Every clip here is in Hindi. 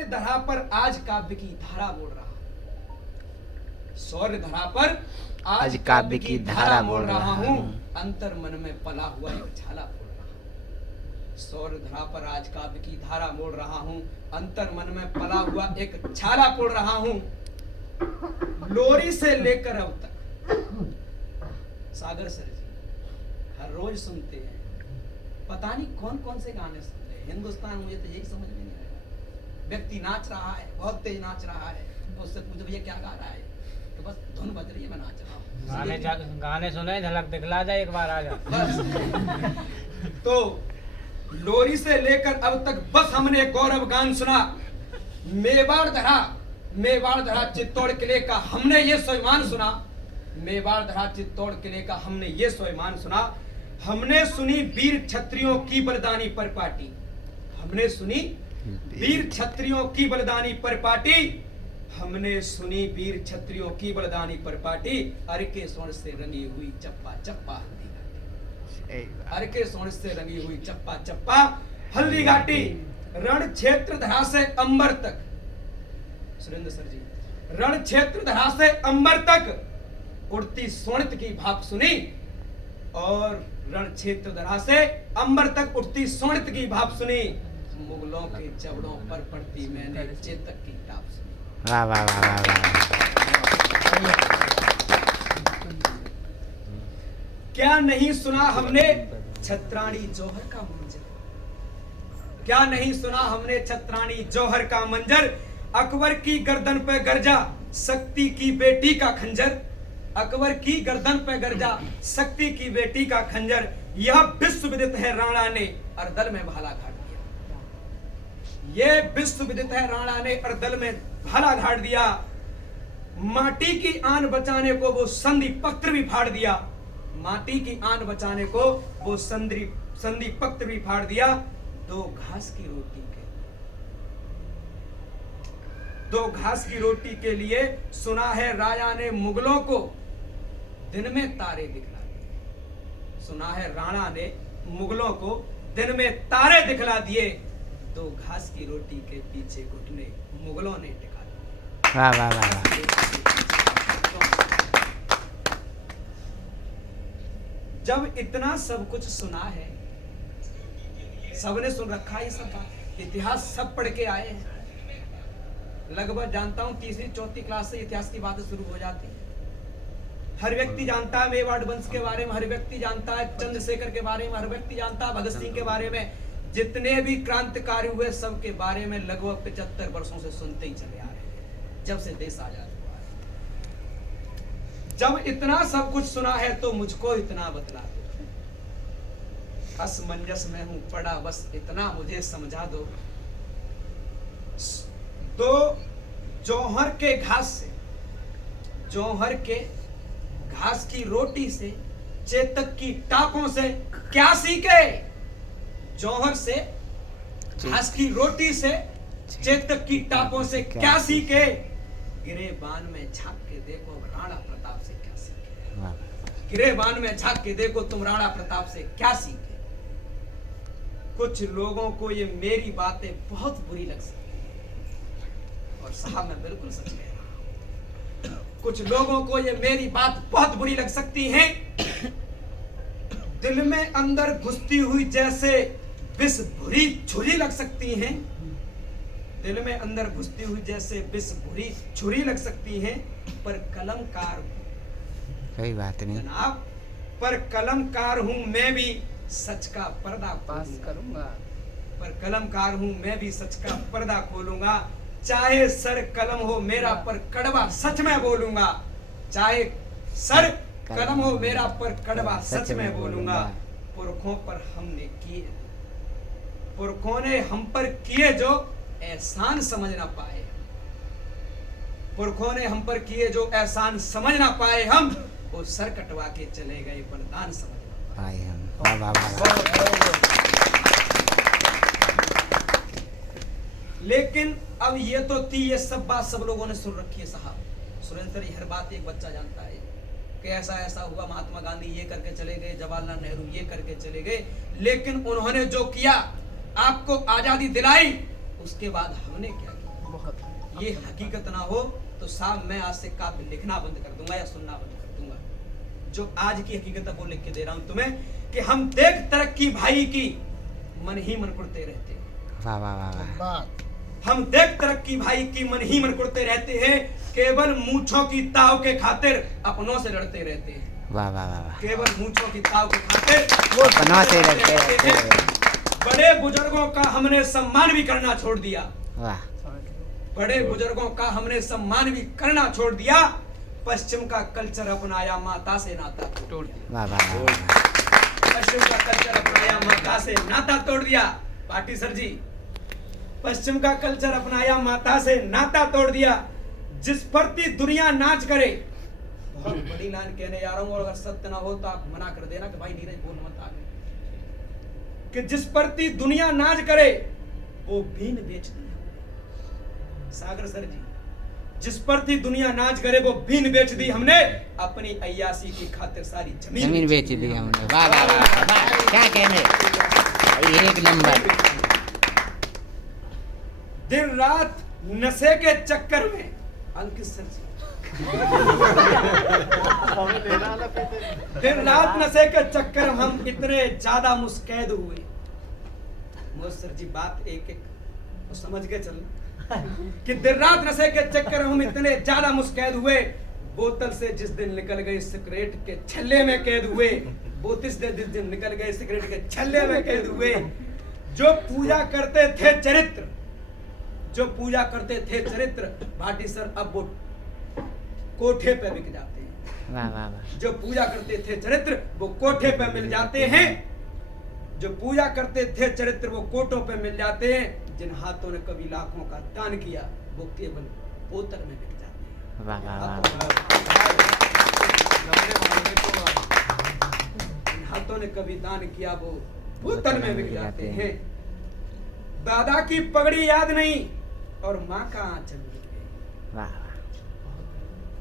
शौर्य धरा पर आज काव्य की धारा बोल रहा, शौर्य धरा पर आज काव्य की धारा बोल रहा हूँ, अंतर मन में पला हुआ एक छाला बोल रहा हूँ। शौर्य धरा पर आज काव्य की धारा बोल रहा हूँ, अंतर मन में पला हुआ एक छाला बोल रहा हूँ। लोरी से लेकर अब तक सागर सर जी हर रोज सुनते हैं, पता नहीं कौन कौन से गाने सुनते हैं हिंदुस्तान, मुझे तो यही समझ में नहीं आया। व्यक्ति नाच रहा है, बहुत तेज नाच रहा है, तो उससे पूछो भैया क्या गा रहा है, तो बस धुन बज रही है, मैं नाच रहा हूँ। गाने सुने, झलक दिखला जा, एक बार आ जा बस। तो लोरी से लेकर अब तक बस हमने गौरव गान सुना, मेवाड़ धरा चित्तौड़ किले का हमने ये स्वाभिमान सुना, मेवाड़ धरा चित्तौड़ किले का हमने ये स्वाभिमान सुना। हमने सुनी वीर क्षत्रियों की बलिदानी परिपाटी, हमने सुनी वीर क्षत्रियों की बलिदानी परिपाटी, हमने सुनी वीर क्षत्रियों की बलिदानी परिपाटी। अर के स्वर्ण से रंगी हुई चप्पा चप्पा हल्दी घाटी, अर के स्वर्ण से रंगी हुई चप्पा चप्पा हल्दी घाटी। रण क्षेत्र धरा से अंबर तक, सुरेंद्र सर जी, रण क्षेत्र धरा से अंबर तक उड़ती सोनित की भाप सुनी, और रण क्षेत्र धरा से अंबर तक उठती सोनित की भाप सुनी। मुगलों के चवड़ों पर पड़ती मैंने चेतक की टाप सुनी। वाह वाह वाह वाह वाह। क्या नहीं सुना हमने छत्राणी जौहर का मंजर, क्या नहीं सुना हमने छत्राणी जौहर का मंजर। अकबर की गर्दन पे गरजा शक्ति की बेटी का खंजर, अकबर की गर्दन पे गरजा शक्ति की बेटी का खंजर। यह विश्व विदित है राणा ने अरदल में भाला घाट दिया, ये विश्व विदित है राणा ने अरदल में भाला घाट दिया। माटी की आन बचाने को वो संधि पत्र भी फाड़ दिया, माटी की आन बचाने को वो संधि पत्र भी फाड़ दिया। दो घास की रोटी के लिए सुना है राजा ने मुगलों को दिन में तारे दिखला दिए, सुना है राणा ने मुगलों को दिन में तारे दिखला दिए। दो घास की रोटी के पीछे घुटने मुगलों ने टिका दिए। वाह वाह वाह। जब इतना सब कुछ सुना है, सबने सुन रखा है, सब बात इतिहास सब पढ़ के आए हैं, लगभग जानता हूं तीसरी चौथी क्लास से इतिहास की बातें शुरू हो जाती है। हर व्यक्ति जानता है मेवाड़ वंश के बारे में, हर व्यक्ति जानता है चंद्रशेखर के बारे में, हर व्यक्ति जानता है भगत सिंह के बारे में, जितने भी क्रांतिकारी हुए सब के बारे में लगभग 75 वर्षों से सुनते ही चले आ रहे हैं, जब से देश आजाद हुआ है। जब इतना सब कुछ सुना है तो मुझको इतना बतला दो, असमंजस में हूं पड़ा, बस इतना मुझे समझा दो। तो जौहर के घास से, जौहर के घास की रोटी से, चेतक की टापों से क्या सीखे? जौहर से, घास की रोटी से, चेतक की टापों से क्या सीखे? गिरेबान में झांक के देखो राणा प्रताप से क्या सीखे, गिरेबान में झांक के देखो तुम राणा प्रताप से क्या सीखे। कुछ लोगों को ये मेरी बातें बहुत बुरी लग सकती, और साहब मैं बिल्कुल सच कह रहा हूं, कुछ लोगों को ये मेरी बात बहुत बुरी लग सकती है। दिल में अंदर घुसती हुई जैसे विष भुरी छुरी लग सकती हैं, दिल में अंदर घुसती हुई जैसे विष भुरी छुरी लग सकती हैं। पर कलमकार, कोई बात नहीं जनाब, पर कलमकार हूं मैं भी सच का पर्दा पास करूंगा, पर कलमकार हूं मैं भी सच का पर्दा खोलूंगा। चाहे सर कलम हो मेरा पर कड़वा सच में बोलूंगा, चाहे सर कलम हो मेरा पर कड़वा सच में बोलूंगा। पुरखों पर हमने किए, पुरखों ने हम पर किए जो एहसान समझ ना पाए, पुरखों ने हम पर किए जो एहसान समझ ना पाए, हम वो सर कटवा के चले गए बलिदान समझ ना पाए हम। वाह वाह वाह। लेकिन अब ये तो थी, ये सब बात सब लोगों ने सुन रखी है साहब। सुरेंद्र, हर बात एक बच्चा जानता है कि ऐसा ऐसा हुआ, महात्मा गांधी ये करके चले गए, जवाहरलाल नेहरू ये करके चले गए, लेकिन उन्होंने जो किया, आपको आजादी दिलाई, उसके बाद हमने क्या किया? ये हकीकत ना हो तो साहब मैं आज से काव्य लिखना बंद कर दूंगा या सुनना बंद कर दूंगा। जो आज की हकीकत है वो लिख के दे रहा हूं तुम्हें कि हम देख तरक्की भाई की मन ही मन कुड़ते रहते हैं। वाह वाह वाह वाह। हम देख तरक्की भाई की मन ही मन कुड़ते रहते हैं, केवल मूंछों की ताव के खातिर अपनों से लड़ते रहते हैं। वाह वाह वाह वाह। केवल मूंछों की ताव के खातिर वो अपनों से लड़ते रहते हैं। बड़े बुजुर्गों का हमने सम्मान भी करना छोड़ दिया। वाह। बड़े बुजुर्गों का हमने सम्मान भी करना छोड़ दिया। पश्चिम का कल्चर अपनाया, माता से नाता तोड़ दिया। वाह वाह वाह। पश्चिम का कल्चर अपनाया, माता से नाता तोड़ दिया। पाटी सर जी, पश्चिम का कल्चर अपनाया, माता से नाता तोड़ दिया। जिस प्रति दुनिया नाच करे, बहुत बड़ी लाइन कहने जा रहा हूं और अगर सत्य ना हो तो आप मना कर देना कि भाई नीरज बोल मत आगे। कि जिस प्रति दुनिया नाच करे वो बीन बेच दी। सागर सर जी, जिस प्रति दुनिया नाच करे वो बीन बेच दी हमने, अपनी अय्यासी की खातिर सारी जमीन बेच दी हमने। वाह वाह वाह वाह, क्या कहने, एक नंबर। दिन रात नशे के चक्कर में, अंकित सर जी, दिन रात नशे के चक्कर में हम इतने ज्यादा मुस्तैद हुए। मोहम्मद सर जी बात एक एक तो समझ के चलना कि दिन रात नशे के चक्कर में हम इतने ज्यादा मुस्तैद हुए। बोतल से जिस दिन निकल गए सिगरेट के छल्ले में कैद हुए। बोतल से जिस दिन निकल गए सिगरेट के छल्ले में कैद हुए। जो पूजा करते थे चरित्र, जो पूजा करते थे चरित्र, भाटी सर अब वो कोठे पे बिक जाते हैं। वाह वाह वाह। जो पूजा करते थे चरित्र वो कोठे पे मिल जाते हैं। जो पूजा करते थे चरित्र वो कोठों पे मिल जाते हैं। जिन हाथों ने कभी लाखों का दान किया वो केवल बोतल में बिक जाते हैं। वाह वाह वाह। जिन हाथों ने कभी दान किया वो बोतल में बिक जाते हैं। दादा की पगड़ी याद नहीं और माँ का आंचल मिल गई। वाह वाह।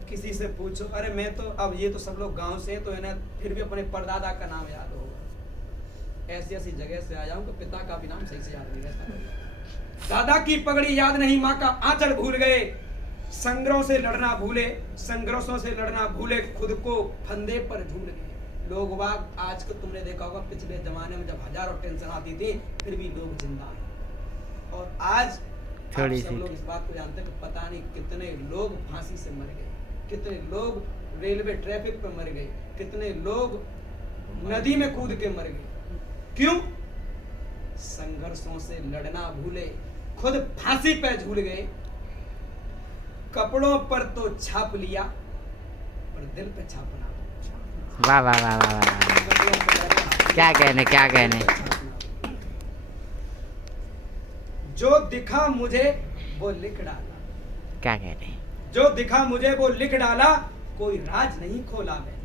किसी से पूछो, अरे मैं तो अब ये तो सब लोग गांव से हैं तो इन्हें फिर भी अपने परदादा का नाम याद होगा। ऐसी ऐसी जगह से आया हूं कि पिता का भी नाम सही से याद नहीं रहता। दादा की पगड़ी याद नहीं, माँ का आंचल भूल गए। संग्रहों से लड़ना भूले, संघर्षों से लड़ना भूले, खुद को फंदे पर झूल गए। लोग वाग आज को तुमने देखा होगा, पिछले जमाने में जब हजारों टेंशन आती थी फिर भी लोग जिंदा हैं। और आज सब लोग इस बात को जानते हैं कि पता नहीं कितने लोग फांसी से मर गए, कितने लोग रेलवे ट्रैफिक पर मर गए, कितने लोग नदी में कूद के मर गए। क्यों? संघर्षों से लड़ना भूले, खुद फांसी पे झूल गए। कपड़ों पर तो छाप लिया पर दिल पे छापना। वाह वाह वाह वाह वाह। क्या कहने, क्या कहने। जो दिखा मुझे वो लिख डाला। क्या कहने। जो दिखा मुझे वो लिख डाला, कोई राज नहीं खोला मैंने।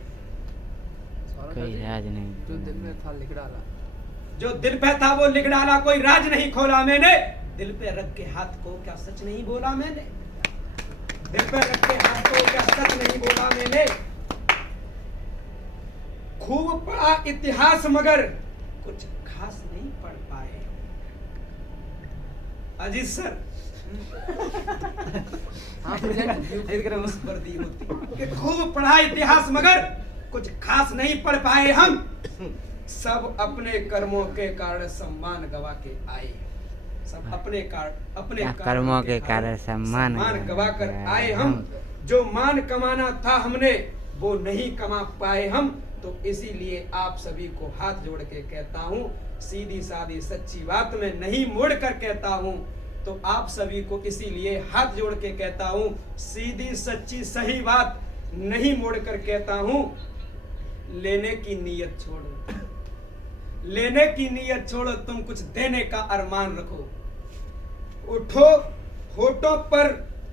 कोई राज नहीं। जो दिल में था लिख डाला। जो दिल पे था वो लिख डाला, कोई राज नहीं खोला मैंने। दिल पे रख के हाथ को क्या सच नहीं बोला मैंने। दिल पे रख के हाथ को क्या सच नहीं बोला मैंने। खूब पढ़ा इतिहास मगर कुछ खास नहीं पढ़ पाए। अजीत सर उस वर्दी होती कि खूब पढ़ा इतिहास मगर कुछ खास नहीं पढ़ पाए हम। सब अपने कर्मों के कारण सम्मान गवा के आए। सब अपने कर्मों के कारण सम्मान गवा कर आए हम। जो मान कमाना था हमने वो नहीं कमा पाए हम। तो इसीलिए आप सभी को हाथ जोड़ के कहता हूँ, सीधी सादी सच्ची बात में नहीं मोड़ कर कहता हूँ। तो आप सभी को इसीलिए हाथ जोड़ के कहता हूँ, सीधी सच्ची सही बात नहीं मोड़ कर कहता हूँ। लेने की नीयत छोड़ो, लेने की नीयत छोड़ो, तुम कुछ देने का अरमान रखो। उठो होठों पर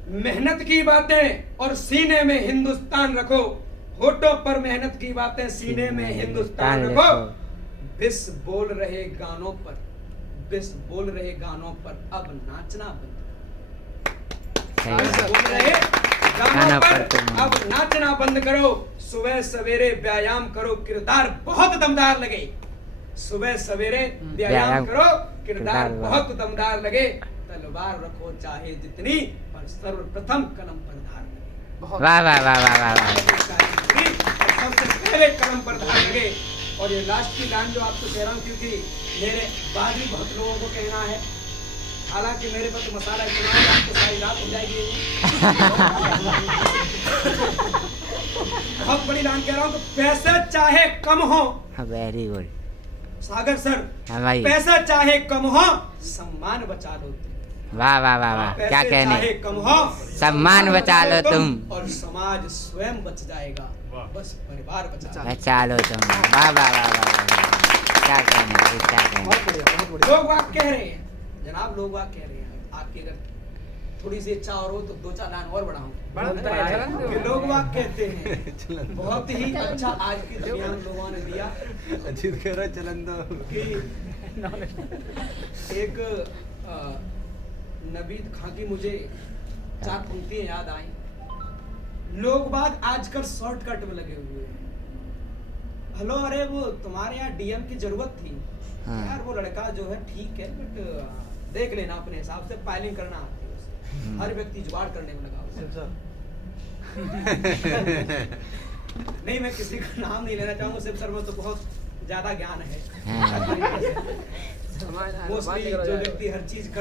मेहनत की बातें और सीने में हिंदुस्तान रखो। होठों पर मेहनत की बातें, सीने में हिंदुस्तान रखो। बिस बोल रहे गानों पर, बिस बोल रहे गानों पर अब नाचना बंद करो। बोल रहे गानों पर अब नाचना बंद करो। सुबह सवेरे व्यायाम करो, किरदार बहुत दमदार लगे। सुबह सवेरे व्यायाम करो, किरदार बहुत दमदार लगे। तलवार रखो चाहे जितनी, पर सर्वप्रथम कलम पर धार लगे। वाह वाह वाह वाह वाह वाह। सबसे पहले कलम पर धार लगे। और ये लास्ट की लाइन जो आपको कह रहा हूँ, क्योंकि मेरे बाद भी बहुत लोगों को कहना है, हालांकि मेरे पर तो मसाला इतना है आपको सारी रात हो जाएगी। बहुत बड़ी लाइन कह रहा हूँ, तो पैसे चाहे कम हो, वेरी गुड। सागर सर, हाँ भाई, पैसा चाहे कम हो, सम्मान बचा लो तुम। वाह वाह वाह वाह, क्या पैसे कहने। चाहे कम हो, सम्मान बचा लो तुम, और समाज स्वयं बच जाएगा, बस परिवार बचा लो। बचा लो तुम। वाह वाह वाह वाह वाह, क्या कहने भाई, क्या कहने। बहुत बढ़िया, बहुत बढ़िया। लोग वाक कह रहे हैं जनाब, लोग वाक कह रहे हैं, आपकी अगर थोड़ी सी इच्छा और हो तो 2-4 लाइन और बढ़ाऊं। कि लोग वाक कहते हैं, बहुत ही अच्छा आज की दुनिया में लोगों ने दिया अजीत कह रहा है चलन दो कि एक नबीद खां की मुझे 4 पंक्तियां याद आई। लोग बाग आजकल शॉर्टकट में लगे हुए हैं। हेलो, अरे वो तुम्हारे यहाँ डीएम की जरूरत थी यार, वो लड़का जो है ठीक है, बट देख लेना अपने हिसाब से, फाइलिंग करना आती है उसे। हर व्यक्ति जुगाड़ करने में लगा हुआ है। नहीं, मैं किसी का नाम नहीं लेना चाहूंगा, सिर्फ सर में तो बहुत ज्यादा ज्ञान है। मोस्टली जो व्यक्ति हर चीज कर